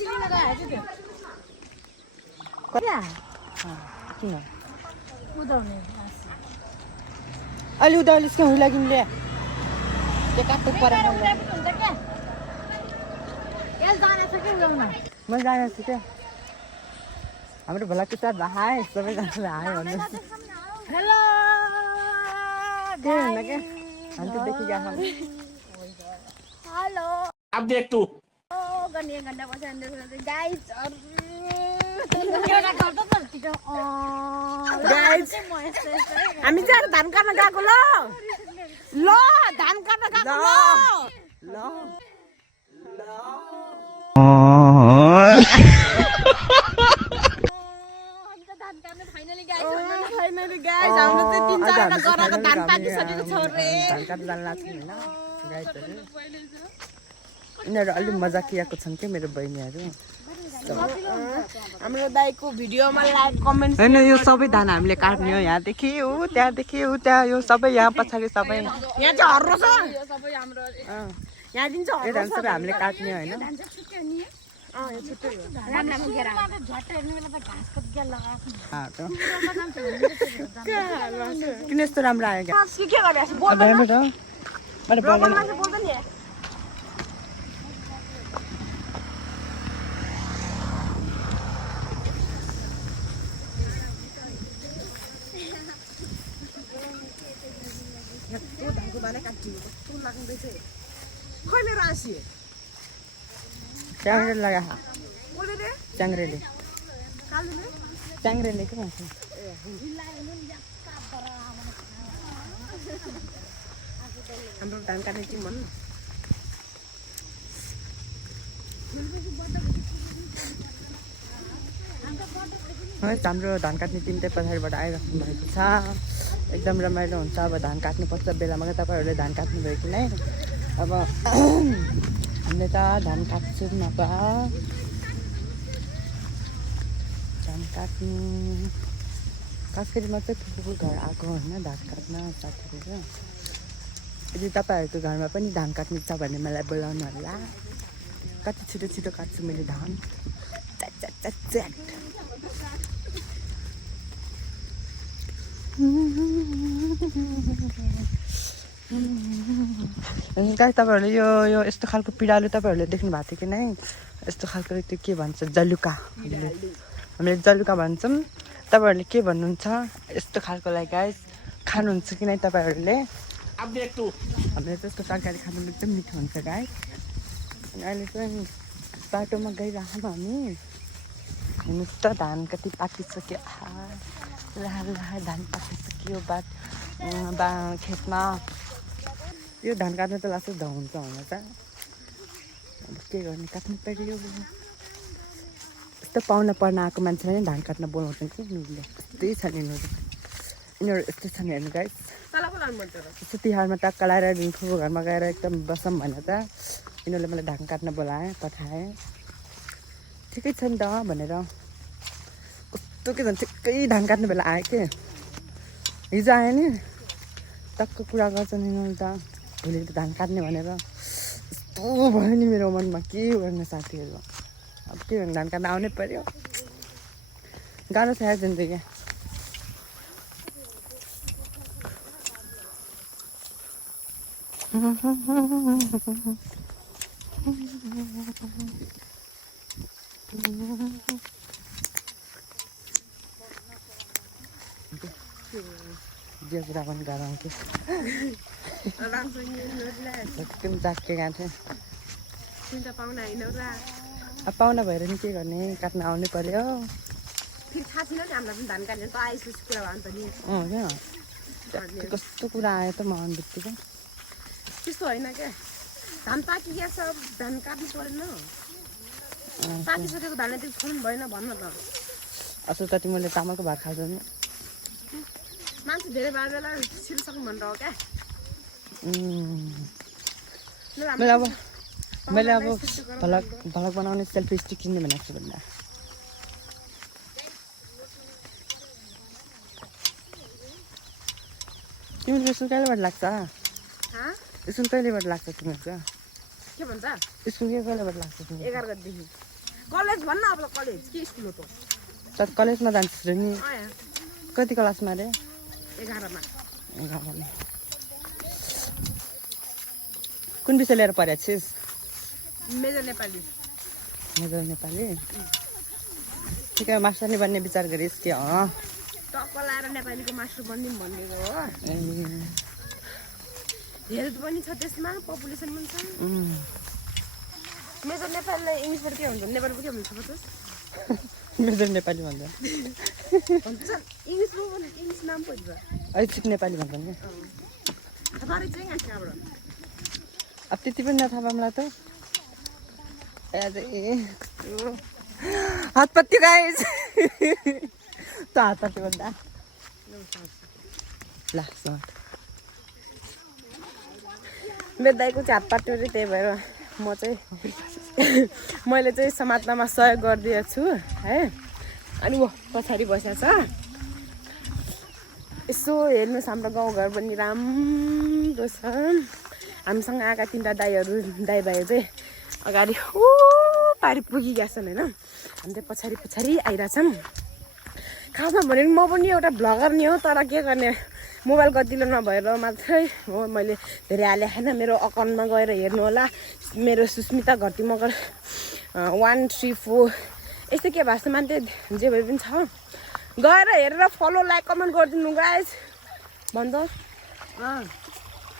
किन अलि उदाउले के हुँ लागिनले त्यो काट्नु पर्यो म जाने छु क्या हाम्रो भला के साथ हाय सबैजनाले हाय भन्नुहोस् हेलो के हुन्न के हामी त देखिरहेको छौँ हेलो अब देख तू गन्ने गन्ने बस्दै गाइस हामी चाहिँ धान काट्न गएको ल धान काट्न गएको ल फाइनली गाइस हाम्रो चाहिँ 3-4 वटा गराको धान पाकिसकेको छ रे धान काट्न जान लाग्छ हैन गाइसहरु यिनीहरु अलि मजाकियाको छन् के मेरो बहिनीहरु हाम्रो दाइको भिडियोमा लाइक कमेन्ट हैन यो सबै धान हामीले काट्ने हो यहाँदेखि उ त्यहाँदेखि उ त्यहाँ यो सबै यहाँ पछाडि सबै यहाँ चाहिँ हर्रो छ यो सबै हाम्रो यहाँ दिन चाहिँ यो धान सबै हामीले काट्ने हैन यो छुट्टै हो राम्रो घेरा झट्ट हेर्ने बेला त घाँसको ग्याल लगाएको किन यस्तो राम्रो आयो क्या के गरिरहेछ बोल मैले मान्छे बोल्दैन नि खैले रासी च्याङ्ग्रेले लगा बोले रे च्याङ्ग्रेले कालीले च्याङ्ग्रेले के भन्छ हाम्रो धान काट्ने टिम भन्न हाम्रो धान काट्ने टिम चाहिँ पछाडिबाट आइराख्नु भएको छ एकदम रमाइलो हुन्छ अब धान काट्नुपर्छ बेलामा तपाईँहरूले धान काट्नुभयो कि नै अब हामीले त धान काट्छौँ अब धान काट्नु खास गरी म चाहिँ फुपूको घर आएको होइन धान काट्न साथीहरू यदि तपाईँहरूको घरमा पनि धान काट्नु छ भने मलाई बोलाउनु होला कति छिटो छिटो काट्छु मैले धान च्याट च्याट च्याट च्याट गाई तपाईँहरूले यो यस्तो खालको पिँडालु तपाईँहरूले देख्नु भएको थियो कि नै यस्तो खालको त्यो के भन्छ जलुका हामीले जलुका भन्छौँ तपाईँहरूले के भन्नुहुन्छ यस्तो खालकोलाई गाई खानुहुन्छ कि नै तपाईँहरूले हामीले त्यस्तो तरकारी खानु एकदम मिठो हुन्छ गाई अहिले चाहिँ बाटोमा गइरहेको हामी हेर्नुहोस् त धान कति पाकिसक्यो धान पाकिसक्यो खेतमा यो धान काट्नु त लास्ट ध हुन्छ हुन त अब के गर्ने काट्नु पर्यो यस्तो पाहुना पर्न आएको मान्छेलाई नै धान काट्न बोलाउँछन् कि यिनीहरूले यस्तै छ नि यिनीहरू यस्तै छन् हेर्नु गाइस यस्तो तिहारमा टक्का लगाएर फुपूको घरमा गएर एकदम बसौँ भनेर त यिनीहरूले मलाई धान काट्न बोलाए पठाए ठिकै छ नि त भनेर कस्तो के भन्छ ठिक्कै धान काट्ने बेला आयो के हिजो आयो नि टक्क कुरा गर्छन् यिनीहरू त भोलि त धान काट्ने भनेर यस्तो भयो नि मेरो मनमा के गर्ने साथीहरू अब के गर्ने धान काट्न आउनै पर्यो गाह्रो छ यार जिन्दगी जे कुरा पनि गाह्रो आउँथ्यो एकदम जाक्के गएको थियो अब पाहुना भएर नि के गर्ने काट्न आउनै पर्यो कस्तो कुरा आयो त मन बित्तिकै त्यस्तो होइन क्या धान पाकिया छ धान काट्नु परेन पाकिसकेको धान त्यो छोड्नु भएन भन्न त असो त तिमीले चामलको भात खाँछौ नि मान्छे धेरै भए बेला छिरिसक्नु भनेर हो क्या मैले अब भलक बनाउने सेल्फी स्टिक किन्ने भनेको छु भन्दा तिमीले स्कुल कहिलेबाट लाग्छ स्कुल कहिलेबाट लाग्छ तिमीहरूको के भन्छ स्कुल के कहिलेबाट लाग्छ तिमी 11 गतेदेखि कलेज भन्न अब कलेज के स्कुल हो त त कलेजमा जान्छस् र नि अँ कति क्लासमा रे 11 मा 11 मा कुन विषय लिएर पढेको छिस् मेजर नेपाली मेजर नेपाली ठिक है मास्टर नि बन्ने विचार गरिस् के टक्क लाएर नेपालीको मास्टर बनिदिउँ भनेको हो ए हेल्थ पनि छ त्यसमा पपुलेसन पनि छ मेजर नेपालीलाई इङ्ग्लिसबाट के हुन्छ नेपालीमा के भन्छ बताउस् मेजर नेपाली भन्छ भन्छ इङ्ग्लिसमा पनि इङ्ग्लिस नाम पो छ ऐच्छिक नेपाली भन्छन् क्या थरी चाहिँ कहाँबाट अब त्यति पनि नथाहा पाउँला त हात पत्ती गाइस त हात पत्ती भन्दा ल मेरो दाइको चाहिँ हात पाट्यो अरे त्यही भएर म चाहिँ मैले चाहिँ समात्नमा सहयोग गरिदिएको छु है अनि वो पछाडि बसेको छ यसो हेर्नुहोस् हाम्रो गाउँघर पनि राम्रो छ हामीसँग आएका 3टा दाइहरू दाइ भाइ चाहिँ अगाडि पारि पुगिरहेका छन् होइन हामी चाहिँ पछाडि आइरहेछौँ खासमा भने म पनि एउटा भ्लगर नि हो तर के गर्ने मोबाइल गतिलो नभएर मात्रै हो मैले धेरै हाले छैन मेरो अकाउन्टमा गएर हेर्नु होला मेरो सुस्मिता घटी मगर 134 यस्तो के भएको छ मान्छे जे भए पनि छ गएर हेरेर फलो लाइक कमेन्ट गरिदिनु गाइस भन्छ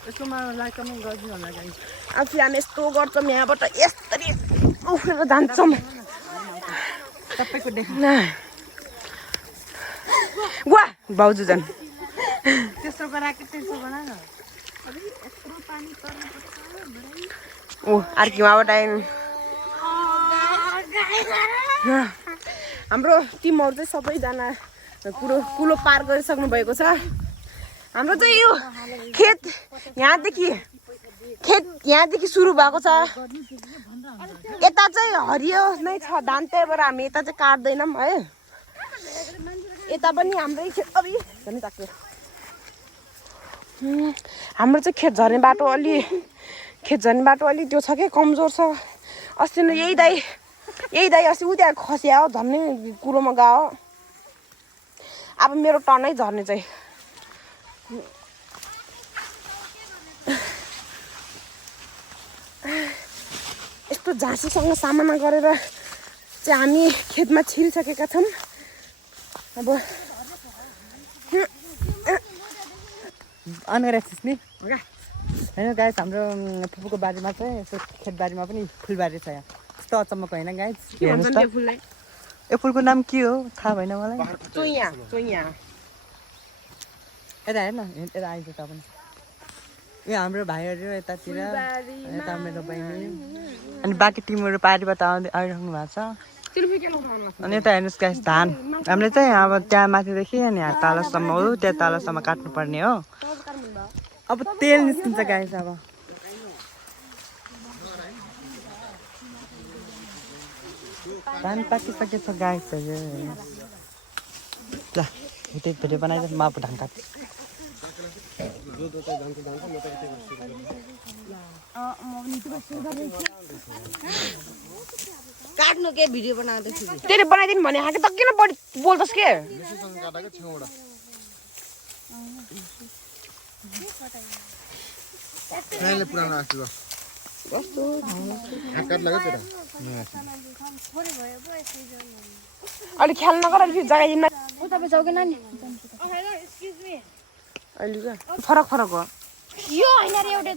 यसकोमा लाइक कमेन्ट गरिदिनु होला गाइस अब फेरि हामी यस्तो गर्छौँ यहाँबाट यसरी उफ्रेर जान्छौँ सबैको देख वाह भाउजू जान त्यस्तो गराएको त्यस्तो बना न ओ आर्कीमाबाट आयौँ हाम्रो टिमहरू चाहिँ सबैजना कुलो पार गरिसक्नु भएको छ हाम्रो चाहिँ यो खेत यहाँदेखि सुरु भएको छ यता चाहिँ हरियो नै छ धान त्यही भएर हामी यता चाहिँ काट्दैनौँ है यता पनि हाम्रै खेत अबि झन् ताक्यो हाम्रो चाहिँ खेत झर्ने बाटो अलि त्यो छ कि कमजोर छ अस्ति न यही दाइ अस्ति उ त्यहाँ खस्या हो झन्नै कुरोमा गयो अब मेरो टर्नै झर्ने चाहिँ यस्तो झाँसीसँग सामना गरेर चाहिँ हामी खेतमा छिरिसकेका छौँ अब अनगरासिस नि होइन गाइस हाम्रो फुपूको बारीमा चाहिँ यसो खेतबारीमा पनि फुलबारी छ यहाँ यस्तो अचम्मको होइन गाइस हेर्नुहोस् त यो फुलको नाम के हो थाहा भएन मलाई चोइया यता हेर्न यता आइज त पनि यो हाम्रो भाइहरू यतातिर यता मेरो बहिनी अनि बाँकी टिमहरू पारिबाट आइराख्नु भएको छ अनि यता हेर्नुहोस् गाइस धान हामीले चाहिँ अब त्यहाँ माथिदेखि अनि यहाँ तालसम्म हो त्यहाँ तालसम्म काट्नुपर्ने हो अब तेल निस्किन्छ गाइस अब धान पाकिसकेछ गाइस ल भिडियो बनाइदिनु म अब धान काट्छु काट्नु के भिडियो बनाउँदाखेरि त्यसले बनाइदिनु भने हाके त किन बढी बोल्छस् के पुरानो आस्तो कस्तो हाकाट लाग्यो तेरा अलि ख्याल नगर अलि जग्गा दिनमा तपाईँ जाऊ कि नानी अहिले फरक हो यो होइन रे एउटै त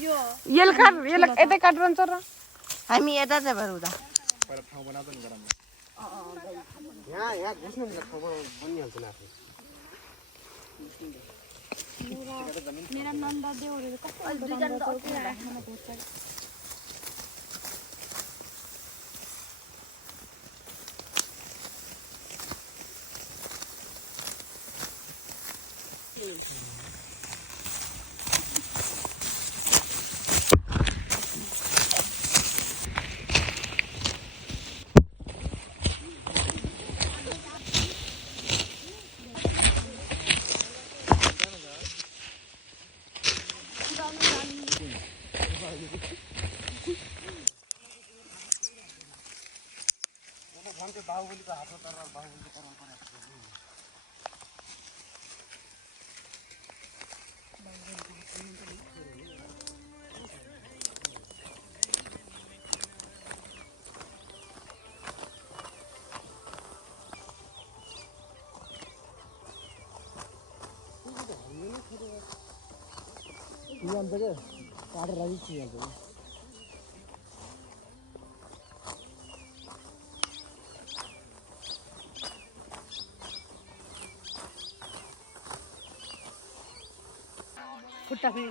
यो यसलाई यतै काटिरहन्छ र हामी यता चाहिँ भएर हुँदा यहाँ घुस्नु नि बनिहाल्छ न आफै मेरा नन्दा देउहरू कस्तो त्यो बाहुबलीको हातमा तर बाहुबलीको परम्परा यहाँ के काटेर राखिहाल्छ खुट्टा फेरि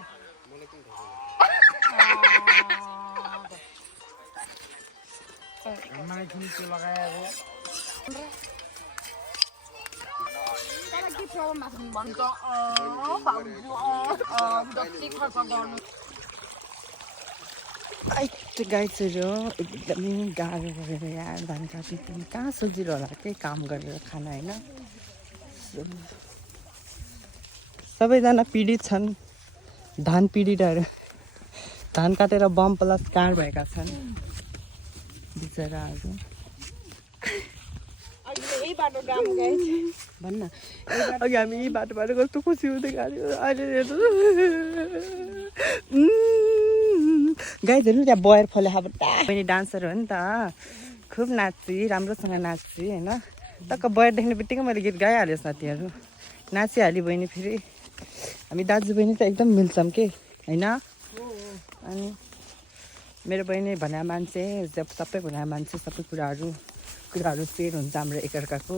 मलाई किन त्यो लगाएको के प्रब्लम भएको भन्छ जति खर्च गर्नु गाइजहरू एकदमै गाह्रो गरेर यहाँ धान काट्ने कहाँ सजिलो होला के काम गरेर खाना होइन सबैजना पीडित छन् धान पीडितहरू धान काटेर बम प्लस कार भएका छन् बिचराहरू भन्न अघि हामी यही बाटोबाट कस्तो खुसी हुँदै गयो अहिले गाइजहरू त्यहाँ बयर फले अब बहिनी डान्सर हो नि त खुब नाच्ची राम्रोसँग नाच्ची होइन टक्क बयर देख्ने बित्तिकै मैले गीत गाइहालेँ साथीहरू नाचिहालेँ बहिनी फेरि हामी दाजुबहिनी त एकदम मिल्छौँ के होइन अनि मेरो बहिनी भने मान्छे सबै भने मान्छे सबै कुराहरू सेयर हुन्छ हाम्रो एकअर्काको